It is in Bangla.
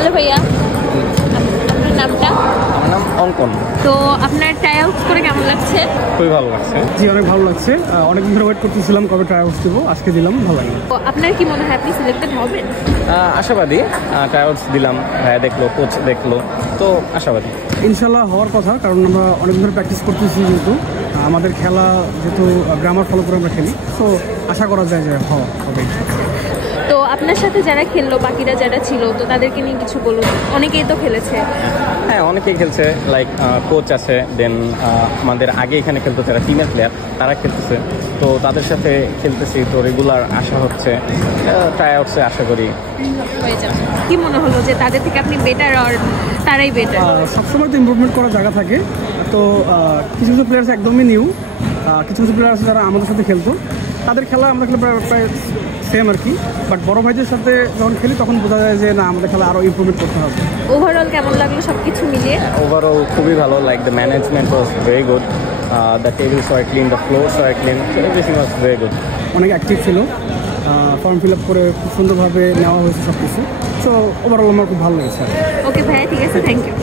হ্যালো ভাইয়া, আপনার নামটা? আমার নাম অঙ্কন। তো আপনার ট্রাই আউট করে কেমন লাগছে? খুবই ভালো লাগছে। জি, অনেক ভালো লাগছে। অনেকদিন ধরে ওয়েট করতেছিলাম কবে ট্রাই আউটস দেবো, আজকে দিলাম, ভালো লাগে। তো আপনার কি মনে হয় আপনি সিলেক্টেড হবেন? আশাবাদী। ট্রাই আউটস দিলাম, ভাইয়া দেখলো, কোচ দেখলো, তো আশাবাদী। ইনশাল্লাহ হওয়ার কথা, কারণ আমরা অনেকদিন ধরে প্র্যাকটিস করতেছি, যেহেতু আমাদের খেলা যেহেতু গ্রামার ফলো করে আমরা খেলি, তো আশা করা যায় যে হবে। তো আপনার সাথে যারা খেললো, বাকিরা যারা ছিল, তো তাদেরকে নিয়ে কিছু বলুন। অনেকেই তো খেলেছে। হ্যাঁ, অনেকেই খেলছে, লাইক কোচ আছে, দেন আমাদের আগে এখানে খেলতো যারা টিমের প্লেয়ার, তারা খেলতেছে, তো তাদের সাথে খেলতেছি, তো রেগুলার আশা হচ্ছে ট্রাই আউটসে আশা করি হয়ে যাবে। কি মনে হলো যে তাদের থেকে আপনি বেটার আর তারাই বেটার? সবসময় তো ইমপ্রুভমেন্ট করার জায়গা থাকে, তো কিছু কিছু প্লেয়ার্স একদমই নিউ, কিছু কিছু প্লেয়ার আছে যারা আমাদের সাথে খেলতো, তাদের খেলা আমরা খেলে প্রায় সেম আর কি। বাট বড় ভাইদের সাথে যখন খেলি তখন বোঝা যায় যে না, আমাদের খেলা আরও ইমপ্রুভমেন্ট করতে হবে। ওভারঅল কেমন লাগলো সব কিছু মিলিয়ে? ওভারঅল খুবই ভালো, like the management was very good, the tables were clean, the floors were clean, everything was very good. অনেক অ্যাক্টিভ ছিল, ফর্ম ফিল আপ করে খুব সুন্দরভাবে নেওয়া হয়েছে সব কিছু, সো ওভারঅল আমার খুব ভালো লেগেছে। ওকে ভাইয়া, ঠিক আছে, থ্যাংক ইউ।